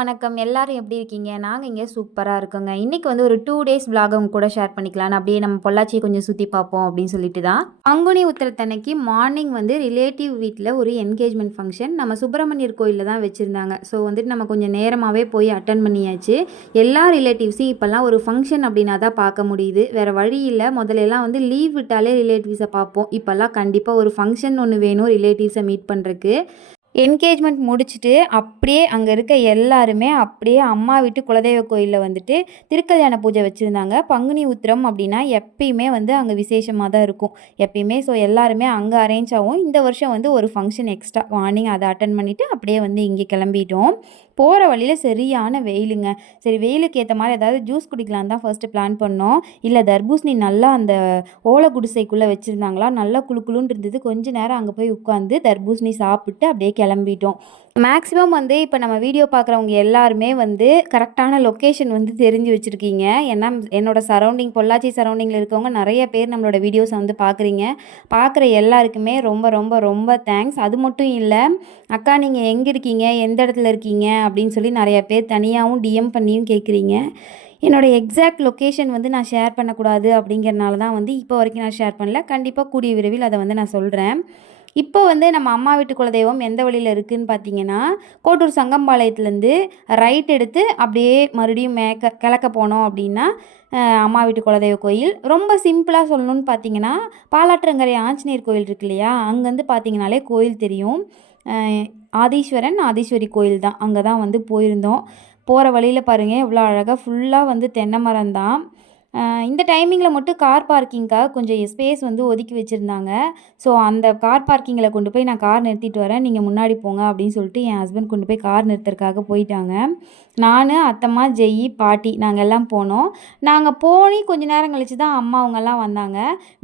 வணக்கம். எல்லாரும் எப்படி இருக்கீங்க? நாங்கள் இங்கே சூப்பராக இருக்கோங்க. இன்றைக்கி வந்து ஒரு டூ டேஸ் விலாக உங்க கூட ஷேர் பண்ணிக்கலாம்னு அப்படியே நம்ம பொள்ளாச்சியை கொஞ்சம் சுற்றி பார்ப்போம் அப்படின்னு சொல்லிட்டு தான். பங்குனி உத்திரத்தன்னைக்கு மார்னிங் வந்து ரிலேட்டிவ் வீட்டில் ஒரு என்கேஜ்மெண்ட் ஃபங்க்ஷன் நம்ம சுப்பிரமணியர் கோயிலில் தான் வச்சுருந்தாங்க. ஸோ வந்துட்டு நம்ம கொஞ்சம் நேரமாகவே போய் அட்டன் பண்ணியாச்சு. எல்லா ரிலேட்டிவ்ஸையும் இப்போல்லாம் ஒரு ஃபங்க்ஷன் அப்படின்னா தான் பார்க்க முடியுது. வேறு வழி இல்லை. முதலெல்லாம் வந்து லீவ் விட்டாலே ரிலேட்டிவ்ஸை பார்ப்போம். இப்போல்லாம் கண்டிப்பாக ஒரு ஃபங்க்ஷன் ஒன்று வேணும் ரிலேட்டிவ்ஸை மீட் பண்ணுறக்கு என்கேஜ்மெண்ட் முடிச்சுட்டு அப்படியே அங்கே இருக்க எல்லாருமே அப்படியே அம்மா வீட்டு குலதெய்வ கோயிலில் வந்துட்டு திருக்கல்யாண பூஜை வச்சுருந்தாங்க. பங்குனி உத்திரம் அப்படின்னா எப்பயுமே வந்து அங்கே விசேஷமாக தான் இருக்கும். எப்பயுமே ஸோ எல்லாருமே அங்கே அரேஞ்ச் ஆகும் இந்த வருஷம் வந்து ஒரு ஃபங்க்ஷன் எக்ஸ்ட்ரா மார்னிங் அதை அட்டன் பண்ணிவிட்டு அப்படியே வந்து இங்கே கிளம்பிட்டோம். போகிற வழியில் சரியான வெயிலுங்க. சரி வெயிலுக்கு ஏற்ற மாதிரி ஏதாவது ஜூஸ் குடிக்கலாம் தான் ஃபர்ஸ்ட்டு பிளான் பண்ணோம். இல்லை தர்பூசணி நல்லா அந்த ஓலை குடிசைக்குள்ளே வச்சுருந்தாங்களா? நல்லா குளு குளுன்னு இருந்தது. கொஞ்ச நேரம் அங்கே போய் உட்காந்து தர்பூசணி சாப்பிட்டு அப்படியே கிளம்பிட்டோம். மேக்ஸிமம் வந்து இப்போ நம்ம வீடியோ பார்க்குறவங்க எல்லாருமே வந்து கரெக்டான லொக்கேஷன் வந்து தெரிஞ்சு வச்சுருக்கீங்க. ஏன்னா என்னோட சரௌண்டிங் பொள்ளாச்சி சரௌண்டிங்கில் இருக்கவங்க நிறைய பேர் நம்மளோட வீடியோஸை வந்து பார்க்குறீங்க. பார்க்குற எல்லாருக்குமே ரொம்ப ரொம்ப ரொம்ப தேங்க்ஸ் அது மட்டும் இல்லை அக்கா நீங்கள் எங்கே இருக்கீங்க? எந்த இடத்துல இருக்கீங்க? அப்படின்னு சொல்லி நிறைய பேர் தனியாகவும் டிஎம் பண்ணியும் கேட்குறீங்க. என்னோடய எக்ஸாக்ட் லொக்கேஷன் வந்து நான் ஷேர் பண்ணக்கூடாது அப்படிங்கிறனால தான் வந்து இப்போ வரைக்கும் நான் ஷேர் பண்ணல. கண்டிப்பாக கூடிய விரைவில் அதை வந்து நான் சொல்கிறேன் இப்போ வந்து நம்ம அம்மா வீட்டு குலதெய்வம் எந்த வழியில் இருக்குதுன்னு பார்த்தீங்கன்னா கோட்டூர் சங்கம்பாளையத்துலேருந்து ரைட் எடுத்து அப்படியே மறுபடியும் மேக்க கிழக்க போனோம் அப்படின்னா அம்மா வீட்டு குலதெய்வ கோயில். ரொம்ப சிம்பிளாக சொல்லணும்னு பார்த்தீங்கன்னா பாலாற்றங்கரை ஆஞ்சநேயர் கோயில் இருக்கு இல்லையா? அங்கேருந்து பார்த்தீங்கனாலே கோயில் தெரியும். ஆதீஸ்வரன் ஆதீஸ்வரி கோயில் தான். அங்கே தான் வந்து போயிருந்தோம். போகிற வழியில் பாருங்கள் எவ்வளோ அழகாக ஃபுல்லாக வந்து தென்னை மரம் தான். இந்த டைமிங்கில் மட்டும் கார் பார்க்கிங்க்காக கொஞ்சம் ஸ்பேஸ் வந்து ஒதுக்கி வச்சுருந்தாங்க. ஸோ அந்த கார் பார்க்கிங்கில் கொண்டு போய் நான் கார் நிறுத்திட்டு வரேன். நீங்கள் முன்னாடி போங்க அப்படின்னு சொல்லிட்டு என் ஹஸ்பண்ட் கொண்டு போய் கார் நிறுத்துறதுக்காக போயிட்டாங்க. நான் அத்தம்மா ஜெயி பாட்டி நாங்கள் எல்லாம் போனோம். நாங்கள் போய் கொஞ்ச நேரம் கழிச்சு தான் அம்மா அவங்கெல்லாம் வந்தாங்க.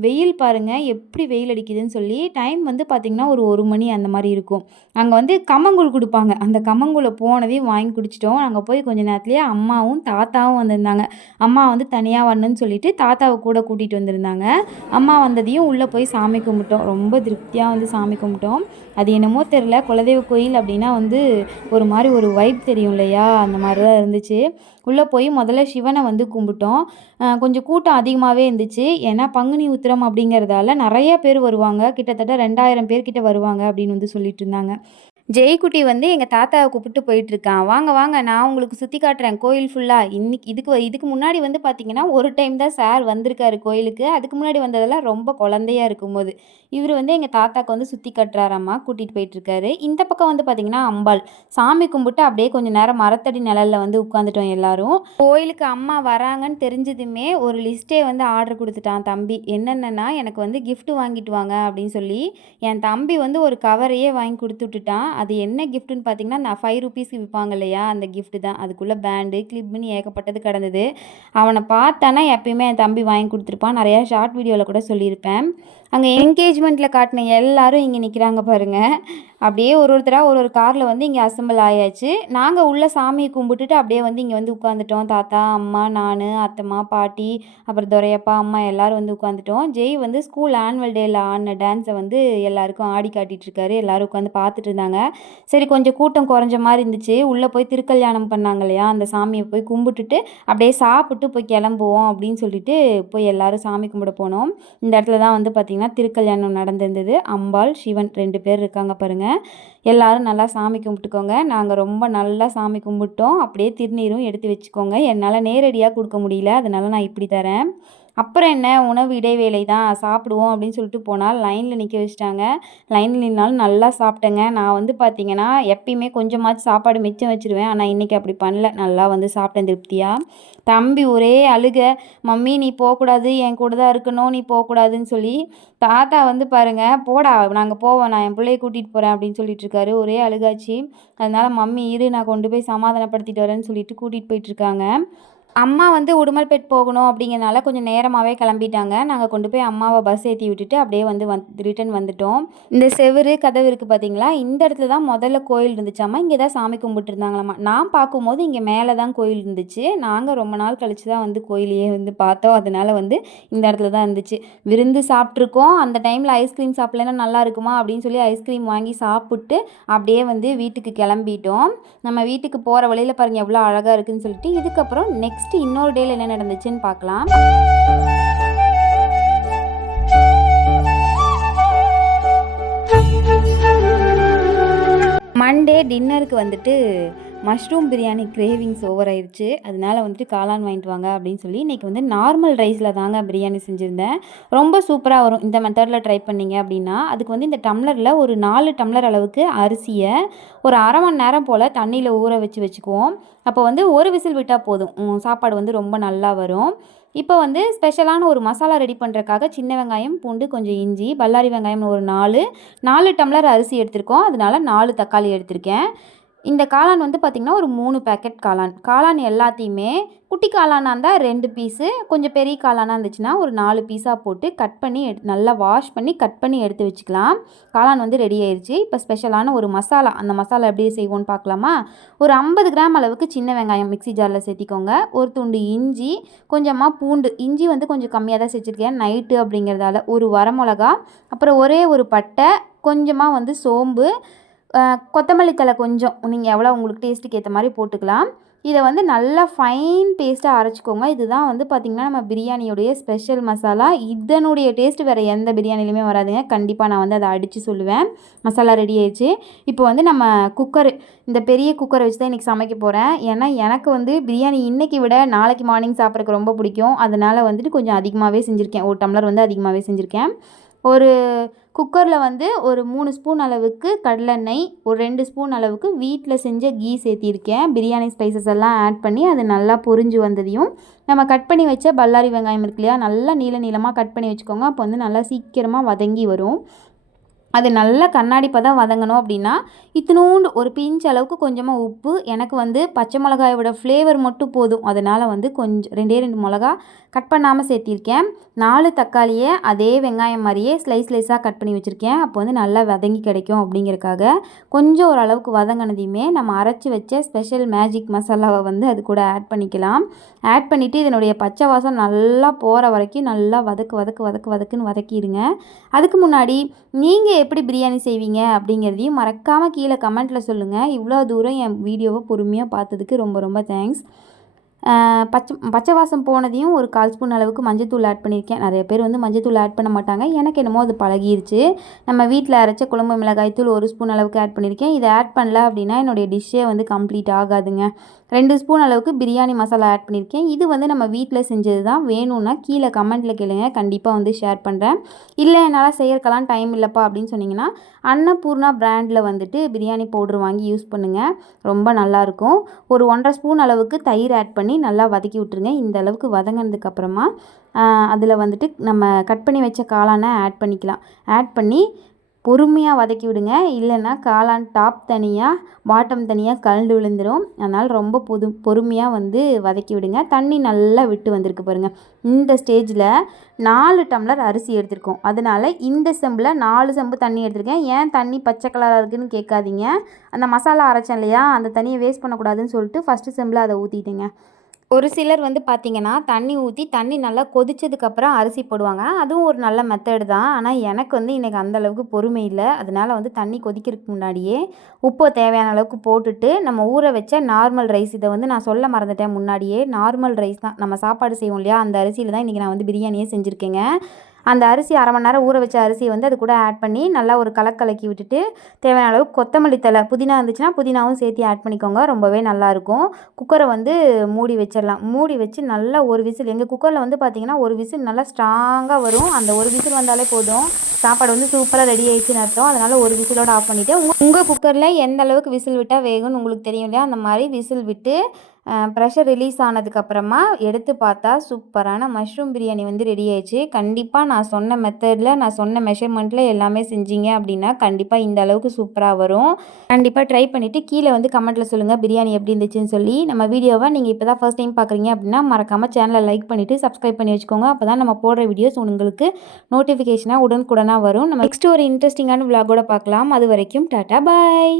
வெயில் பாருங்கள் எப்படி வெயில் அடிக்குதுன்னு சொல்லி டைம் வந்து பார்த்திங்கன்னா ஒரு ஒரு மணி அந்த மாதிரி இருக்கும். அங்கே வந்து கம்மங்கூழ் கொடுப்பாங்க. அந்த கம்மங்கூழை போனதையும் வாங்கி குடிச்சிட்டோம். அங்கே போய் கொஞ்ச நேரத்துலேயே அம்மாவும் தாத்தாவும் வந்திருந்தாங்க. அம்மா வந்து தனியாக பண்ணுன்னு சொல்லிட்டு தாத்தாவை கூட கூட்டிகிட்டு வந்திருந்தாங்க. அம்மா வந்ததையும் உள்ளே போய் சாமி கும்பிட்டோம். ரொம்ப திருப்தியாக வந்து சாமி கும்பிட்டோம். அது என்னமோ தெரில குலதெய்வ கோயில் அப்படின்னா வந்து ஒரு மாதிரி ஒரு வைப் தெரியும் இல்லையா? அந்த மாதிரி தான் இருந்துச்சு. உள்ளே போய் முதல்ல சிவனை வந்து கும்பிட்டோம். கொஞ்சம் கூட்டம் அதிகமாகவே இருந்துச்சு. ஏன்னா பங்குனி உத்திரம் அப்படிங்கிறதால நிறைய பேர் வருவாங்க. கிட்டத்தட்ட ரெண்டாயிரம் பேர்கிட்ட வருவாங்க அப்படின்னு வந்து சொல்லிட்டு இருந்தாங்க. ஜெய்குட்டி வந்து எங்கள் தாத்தாவை கூப்பிட்டு போயிட்டுருக்கான். வாங்க வாங்க நான் உங்களுக்கு சுற்றி காட்டுறேன். கோயில் ஃபுல்லாக இன்னைக்கு இதுக்கு வ- இதுக்கு முன்னாடி வந்து பார்த்தீங்கன்னா ஒரு டைம் தான் சார் வந்திருக்காரு கோயிலுக்கு. அதுக்கு முன்னாடி வந்ததெல்லாம் ரொம்ப குழந்தையா இருக்கும்போது. இவர் வந்து எங்கள் தாத்தாக்கு வந்து சுற்றி காட்டுறாராம்மா கூட்டிகிட்டு போயிட்டுருக்காரு. இந்த பக்கம் வந்து பார்த்தீங்கன்னா அம்பாள். சாமி கும்பிட்டு அப்படியே கொஞ்சம் நேரம் மரத்தடி நிழலில் வந்து உட்காந்துட்டோம் எல்லாரும். கோயிலுக்கு அம்மா வராங்கன்னு தெரிஞ்சதுமே ஒரு லிஸ்ட்டே வந்து ஆர்டர் கொடுத்துட்டான் தம்பி. என்னென்னா எனக்கு வந்து கிஃப்ட் வாங்கிட்டு வாங்க அப்படின்னு சொல்லி என் தம்பி வந்து ஒரு கவரையே வாங்கி கொடுத்து விட்டுட்டான் அது என்ன கிஃப்ட்டுன்னு பார்த்தீங்கன்னா நான் ஃபைவ் ருபீஸ்க்கு விற்பாங்க இல்லையா அந்த கிஃப்ட்டு தான். அதுக்குள்ளே பேண்டு கிளிப்னு ஏகப்பட்டது கிடந்தது. அவனை பார்த்தானா எப்பயுமே என் தம்பி வாங்கி கொடுத்துருப்பான். நிறையா ஷார்ட் வீடியோவில் கூட சொல்லியிருப்பேன். அங்கே என்கேஜ்மெண்ட்டில் காட்டின எல்லாரும் இங்கே நிற்கிறாங்க பாருங்கள் அப்படியே ஒரு ஒருத்தராக ஒரு ஒரு காரில் வந்து இங்கே அசம்பிள் ஆயாச்சு. நாங்கள் உள்ள சாமியை கும்பிட்டுட்டு அப்படியே வந்து இங்கே வந்து உட்காந்துட்டோம் தாத்தா அம்மா நான் அத்தம்மா பாட்டி அப்புறம் துரையப்பா அம்மா எல்லோரும் வந்து உட்காந்துட்டோம் ஜெய் வந்து ஸ்கூல் ஆனுவல் டேயில் ஆடின டான்ஸை வந்து எல்லாருக்கும் ஆடி காட்டிகிட்ருக்காரு எல்லோரும் எல்லாரும் உட்காந்து பார்த்துட்டு இருந்தாங்க. சரி கொஞ்சம் கூட்டம் குறைஞ்ச மாதிரி இருந்துச்சு. உள்ளே போய் திருக்கல்யாணம் பண்ணாங்க இல்லையா? அந்த சாமியை போய் கும்பிட்டுட்டு அப்படியே சாப்பிட்டு போய் கிளம்புவோம் அப்படின்னு சொல்லிட்டு போய் எல்லோரும் சாமி கும்பிட போனோம். இந்த இடத்துல தான் வந்து பார்த்திங்கன்னா திருக்கல்யாணம் நடந்திருந்தது. அம்பாள் சிவன் ரெண்டு பேர் இருக்காங்க பாருங்கள் எல்லாரும் நல்லா சாமி கும்பிட்டுக்கோங்க. நாங்கள் ரொம்ப நல்லா சாமி கும்பிட்டோம். அப்படியே திருநீரும் எடுத்து வச்சுக்கோங்க. என்னால் நேரடியாக கொடுக்க முடியல. அதனால நான் இப்படி தரேன். அப்புறம் என்ன? உணவு இடைவேளை தான். சாப்பிடுவோம் அப்படின்னு சொல்லிட்டு போனால் லைனில் நிற்க வச்சுட்டாங்க. லைனில் நின்னாலும் நல்லா சாப்பிட்டேங்க. நான் வந்து பார்த்தீங்கன்னா எப்பயுமே கொஞ்சமாச்சும் சாப்பாடு மிச்சம் வச்சிருவேன். ஆனால் இன்றைக்கி அப்படி பண்ணல. நல்லா வந்து சாப்பிட்டேன் திருப்தியாக தம்பி ஒரே அழுக. மம்மி நீ போகக்கூடாது. என் கூட தான் இருக்கணும். நீ போகக்கூடாதுன்னு சொல்லி தாத்தா வந்து பாருங்கள் போடா நாங்கள் போவோம். நான் என் பிள்ளைய கூட்டிகிட்டு போகிறேன் அப்படின்னு சொல்லிட்டு இருக்காரு. ஒரே அழுகாச்சு. அதனால் மம்மி இரு. நான் கொண்டு போய் சமாதானப்படுத்திட்டு வரேன்னு சொல்லிட்டு கூட்டிகிட்டு போயிட்டுருக்காங்க அம்மா வந்து உடுமல்பேட் போகணும் அப்படிங்கிறனால கொஞ்சம் நேரமாகவே கிளம்பிட்டாங்க. நாங்கள் கொண்டு போய் அம்மாவை பஸ் ஏற்றி விட்டுட்டு அப்படியே வந்து வந் ரிட்டன் வந்துட்டோம். இந்த செவுரு கதவு இருக்குது பார்த்தீங்களா இந்த இடத்துல தான் முதல்ல கோயில் இருந்துச்சாம்மா இங்கே தான் சாமி கும்பிட்டுருந்தாங்களாம்மா நான் பார்க்கும்போது இங்கே மேலே தான் கோயில் இருந்துச்சு. நாங்கள் ரொம்ப நாள் கழிச்சு தான் வந்து கோயிலையே வந்து பார்த்தோம். அதனால வந்து இந்த இடத்துல தான் இருந்துச்சு. விருந்து சாப்பிட்ருக்கோம் அந்த டைமில் ஐஸ்கிரீம் சாப்பிட்லன்னா நல்லா இருக்குமா? அப்படின்னு சொல்லி ஐஸ்கிரீம் வாங்கி சாப்பிட்டு அப்படியே வந்து வீட்டுக்கு கிளம்பிட்டோம். நம்ம வீட்டுக்கு போகிற வழியில் பாருங்கள் எவ்வளோ அழகாக இருக்குன்னு சொல்லிட்டு இதுக்கப்புறம் நெக்ஸ்ட் இன்னொரு டேல என்ன நடந்துச்சுன்னு பார்க்கலாம். மண்டே டின்னருக்கு வந்துட்டு மஷ்ரூம் பிரியாணி கிரேவிங்ஸ் ஓவர் ஆயிடுச்சு அதனால வந்துட்டு காளான் வாங்கிட்டு வாங்க அப்படின்னு சொல்லி இன்றைக்கி வந்து நார்மல் ரைஸில் தாங்க பிரியாணி செஞ்சுருந்தேன். ரொம்ப சூப்பராக வரும். இந்த மெத்தடில் ட்ரை பண்ணீங்க அப்படின்னா அதுக்கு வந்து இந்த டம்ளரில் ஒரு நாலு டம்ளர் அளவுக்கு அரிசியை ஒரு அரை மணி நேரம் போல் தண்ணியில் ஊற வச்சு வச்சுக்குவோம். அப்போ வந்து ஒரு விசில் விட்டால் போதும். சாப்பாடு வந்து ரொம்ப நல்லா வரும். இப்போ வந்து ஸ்பெஷலான ஒரு மசாலா ரெடி பண்ணுறதுக்காக சின்ன வெங்காயம் பூண்டு கொஞ்சம் இஞ்சி பல்லாரி வெங்காயம் ஒரு நாலு நாலு டம்ளர் அரிசி எடுத்திருக்கோம். அதனால நாலு தக்காளி எடுத்திருக்கேன். இந்த காளான் வந்து பார்த்திங்கன்னா ஒரு மூணு பேக்கெட் காளான். காளான் எல்லாத்தையுமே குட்டி காளானாக இருந்தால் ரெண்டு பீஸு கொஞ்சம் பெரிய காளானாக இருந்துச்சுன்னா ஒரு நாலு பீஸாக போட்டு கட் பண்ணி எடு நல்லா வாஷ் பண்ணி கட் பண்ணி எடுத்து வச்சுக்கலாம். காளான் வந்து ரெடி ஆயிடுச்சு இப்போ ஸ்பெஷலான ஒரு மசாலா அந்த மசாலா எப்படி செய்வோன்னு பார்க்கலாமா ஒரு ஐம்பது கிராம் அளவுக்கு சின்ன வெங்காயம் மிக்ஸி ஜாரில் சேர்த்திக்கோங்க. ஒரு துண்டு இஞ்சி கொஞ்சமாக பூண்டு. இஞ்சி வந்து கொஞ்சம் கம்மியாக தான் சேர்த்துருக்கேன். நைட்டு அப்படிங்கிறதால ஒரு வரமிளகா அப்புறம் ஒரே ஒரு பட்டை கொஞ்சமாக வந்து சோம்பு கொத்தமல்லி தழை கொஞ்சம். நீங்கள் எவ்வளோ உங்களுக்கு டேஸ்ட்டுக்கு ஏற்ற மாதிரி போட்டுக்கலாம். இதை வந்து நல்லா ஃபைன் பேஸ்ட்டாக அரைச்சிக்கோங்க. இதுதான் வந்து பார்த்திங்கன்னா நம்ம பிரியாணியோடைய ஸ்பெஷல் மசாலா இதனுடைய டேஸ்ட் வேறு எந்த பிரியாணிலையுமே வராதுங்க. கண்டிப்பாக நான் வந்து அதை அடித்து சொல்லுவேன். மசாலா ரெடி ஆயிடுச்சு. இப்போ வந்து நம்ம குக்கர் இந்த பெரிய குக்கரை வச்சு தான் இன்றைக்கி சமைக்க போகிறேன் ஏன்னா எனக்கு வந்து பிரியாணி இன்றைக்கி விட நாளைக்கு மார்னிங் சாப்பிட்றதுக்கு ரொம்ப பிடிக்கும். அதனால் வந்துட்டு கொஞ்சம் அதிகமாகவே செஞ்சுருக்கேன். ஒரு டம்ளர் வந்து அதிகமாகவே செஞ்சுருக்கேன். ஒரு குக்கரில் வந்து ஒரு மூணு ஸ்பூன் அளவுக்கு கடலெண்ணெய் ஒரு ரெண்டு ஸ்பூன் அளவுக்கு வீட்டில் செஞ்ச கீ சேர்த்திருக்கேன். பிரியாணி ஸ்பைசஸ் எல்லாம் ஆட் பண்ணி அது நல்லா பொரிஞ்சு வந்ததையும் நம்ம கட் பண்ணி வச்ச பல்லாரி வெங்காயம் இருக்கு இல்லையா நல்லா நீள நீளமாக கட் பண்ணி வச்சுக்கோங்க. அப்போ வந்து நல்லா சீக்கிரமாக வதங்கி வரும். அது நல்லா கண்ணாடி பதம் வதங்கணும் அப்படின்னா இத்தினூண்டு ஒரு பிஞ்ச் அளவுக்கு கொஞ்சமாக உப்பு எனக்கு வந்து பச்சை மிளகாயோட ஃப்ளேவர் மட்டும் போதும். அதனால் வந்து கொஞ்சம் ரெண்டே ரெண்டு மிளகா கட் பண்ணாமல் சேர்த்திருக்கேன். நாலு தக்காளியை அதே வெங்காயம் மாதிரியே ஸ்லைஸ் ஸ்லைஸாக கட் பண்ணி வச்சுருக்கேன். அப்போ வந்து நல்லா வதங்கி கிடைக்கும் அப்படிங்கிறக்காக கொஞ்சம் ஓரளவுக்கு வதங்கினதையுமே நம்ம அரைச்சி வச்ச ஸ்பெஷல் மேஜிக் மசாலாவை வந்து அது கூட ஆட் பண்ணிக்கலாம். ஆட் பண்ணிவிட்டு இதனுடைய பச்சை வாசம் நல்லா போகிற வரைக்கும் நல்லா வதக்கு வதக்கு வதக்கு வதக்குன்னு வதக்கிடுங்க. அதுக்கு முன்னாடி நீங்கள் எப்படி பிரியாணி செய்வீங்க அப்படிங்கிறதையும் மறக்காமல் கீழே கமெண்ட்டில் சொல்லுங்கள் இவ்வளோ தூரம் என் வீடியோவை பொறுமையாக பார்த்ததுக்கு ரொம்ப ரொம்ப தேங்க்ஸ் பச்சை பச்சை வாசம் போனதையும் ஒரு கால் ஸ்பூன் அளவுக்கு மஞ்சத்தூள் ஆட் பண்ணியிருக்கேன் நிறைய பேர் வந்து மஞ்சத்தூள் ஆட் பண்ண மாட்டாங்க. எனக்கு என்னமோ அது பழகிருச்சு. நம்ம வீட்டில் அரைச்ச குழம்பு மிளகாய் தூள் ஒரு ஸ்பூன் அளவுக்கு ஆட் பண்ணியிருக்கேன் இதை ஆட் பண்ணல அப்படின்னா என்னுடைய டிஷ்ஷே வந்து கம்ப்ளீட் ஆகாதுங்க. ரெண்டு ஸ்பூன் அளவுக்கு பிரியாணி மசாலா ஆட் பண்ணியிருக்கேன். இது வந்து நம்ம வீட்டில் செஞ்சது தான். வேணும்னா கீழே கமெண்ட்டில் கேளுங்க. கண்டிப்பாக வந்து ஷேர் பண்ணுறேன் இல்லை என்னால் செய்யறக்கெல்லாம் டைம் இல்லைப்பா அப்படின்னு சொன்னிங்கன்னா அன்னபூர்ணா பிராண்டில் வந்துட்டு பிரியாணி பவுட்ரு வாங்கி யூஸ் பண்ணுங்கள் ரொம்ப நல்லாயிருக்கும் ஒரு ஒன்றரை ஸ்பூன் அளவுக்கு தயிர் ஆட் பண்ணி நல்லா வதக்கி விட்டுருங்க. இந்த அளவுக்கு வதங்கினதுக்கப்புறமா அதில் வந்துட்டு நம்ம கட் பண்ணி வச்ச காளானை ஆட் பண்ணிக்கலாம். ஆட் பண்ணி பொறுமையாக வதக்கி விடுங்க. இல்லைன்னா காளான் டாப் தனியாக பாட்டம் தனியாக கலந்து விழுந்துடும் அதனால் ரொம்ப பொது பொறுமையாக வந்து வதக்கி விடுங்க. தண்ணி நல்லா விட்டு வந்திருக்கு பாருங்கள் இந்த ஸ்டேஜில் நாலு டம்ளர் அரிசி எடுத்திருக்கோம். அதனால் இந்த செம்பில் நாலு செம்பு தண்ணி எடுத்திருக்கேன். ஏன் தண்ணி பச்சை கலராக இருக்குன்னு கேட்காதீங்க. அந்த மசாலா அரைச்சேன் இல்லையா? அந்த தண்ணியை வேஸ்ட் பண்ணக்கூடாதுன்னு சொல்லிட்டு ஃபஸ்ட்டு செம்பில் அதை ஊற்றிட்டேங்க ஒரு சிலர் வந்து பார்த்திங்கன்னா தண்ணி ஊற்றி தண்ணி நல்லா கொதிச்சதுக்கப்புறம் அரிசி போடுவாங்க. அதுவும் ஒரு நல்ல மெத்தடு தான். ஆனால் எனக்கு வந்து இன்றைக்கி அந்த அளவுக்கு பொறுமை இல்லை. அதனால் வந்து தண்ணி கொதிக்கிறதுக்கு முன்னாடியே உப்பு தேவையான அளவுக்கு போட்டுட்டு நம்ம ஊற வச்ச நார்மல் ரைஸ் இதை வந்து நான் சொல்ல மறந்துட்டேன். முன்னாடியே நார்மல் ரைஸ் தான். நம்ம சாப்பாடு செய்வோம் இல்லையா? அந்த அரிசியில் தான் இன்றைக்கி நான் வந்து பிரியாணியே செஞ்சுருக்கேங்க. அந்த அரிசி அரை மணி நேரம் ஊற வச்ச அரிசியை வந்து அது கூட ஆட் பண்ணி நல்லா ஒரு கலக்கலக்கி விட்டுட்டு தேவையான அளவு கொத்தமல்லி தழை. புதினா இருந்துச்சுன்னா புதினாவும் சேர்த்து ஆட் பண்ணிக்கோங்க. ரொம்பவே நல்லாயிருக்கும் குக்கரை வந்து மூடி வச்சிடலாம். மூடி வச்சு நல்லா ஒரு விசில் எங்கள் குக்கரில் வந்து பார்த்திங்கன்னா ஒரு விசில் நல்லா ஸ்ட்ராங்காக வரும். அந்த ஒரு விசில் வந்தாலே போதும். சாப்பாடு வந்து சூப்பராக ரெடி ஆயிடுச்சுன்னு அர்த்தம். அதனால் ஒரு விசிலோடு ஆஃப் பண்ணிவிட்டு உங்கள் உங்கள் குக்கரில் எந்த அளவுக்கு விசில் விட்டால் வேகும்னு உங்களுக்கு தெரியும் இல்லையா? அந்த மாதிரி விசில் விட்டு ப்ரெஷர் ரிலீஸ் ஆனதுக்கப்புறமா எடுத்து பார்த்தா சூப்பரான மஷ்ரூம் பிரியாணி வந்து ரெடி ஆயிடுச்சு. கண்டிப்பாக நான் சொன்ன மெத்தடில் நான் சொன்ன மெஷர்மெண்ட்டில் எல்லாமே செஞ்சீங்க அப்படின்னா கண்டிப்பாக இந்த அளவுக்கு சூப்பராக வரும். கண்டிப்பாக ட்ரை பண்ணிவிட்டு கீழே வந்து கமெண்ட்டில் சொல்லுங்கள் பிரியாணி எப்படி இருந்துச்சுன்னு சொல்லி. நம்ம வீடியோவை நீங்கள் இப்போ தான் ஃபஸ்ட் டைம் பார்க்குறீங்க அப்படின்னா மறக்காமல் சேனலை லைக் பண்ணிவிட்டு சப்ஸ்கிரைப் பண்ணி வச்சுக்கோங்க. அப்போ தான் நம்ம போடுற வீடியோஸ் உங்களுக்கு நோட்டிஃபிகேஷனாக உடனுக்குடனாக வரும். நம்ம நெக்ஸ்ட் ஒரு இன்ட்ரெஸ்டிங்கான விலாகோட பார்க்கலாம். அது வரைக்கும் டாட்டா பாய்